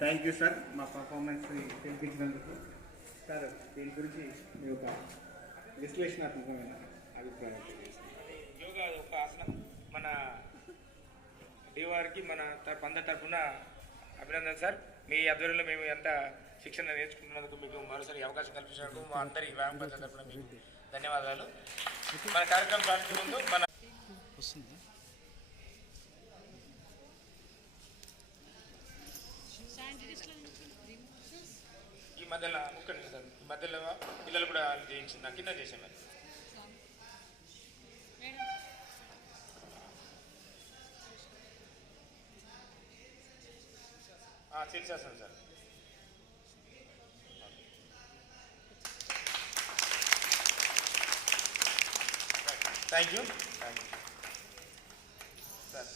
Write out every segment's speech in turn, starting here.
Thank you sir మా performance తెప్పించినందుకు. Sir దీని గురించి మీ యొక్క విశ్లేషణాత్మకమైన అభిప్రాయం తెలియజేస్తారు. యోగా ఒక ఆసనం మన డివారికి మన అందరి తరఫున అభినందన సార్. మీ ఆధ్వర్యంలో మేము ఎంత శిక్షణ నేర్చుకుంటున్నందుకు మీకు మరోసారి అవకాశం కల్పించినందుకు మా అందరి గ్రామ పంచాయతీ తరఫున మీకు ధన్యవాదాలు. మన కార్యక్రమం ప్రారంభించే ముందు మన ఈ మధ్యలో ఒక్కటి సార్ ఈ మధ్యలో పిల్లలు కూడా చేయించింది నా కింద చేసాం మరి శీర్షాసనం sir. Thank you sir.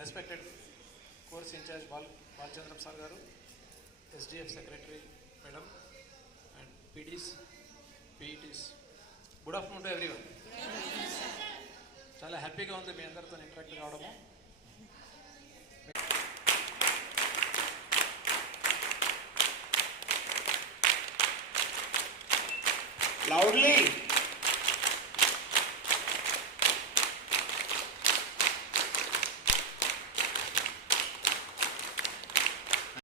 Respected course incharge Balachandram sir గారు, SDF secretary madam and PDs PETs, good afternoon to everyone. చాలా హ్యాపీగా ఉంది మీ అందరితో ఇంటరాక్ట్ కావడము. లౌడ్లీ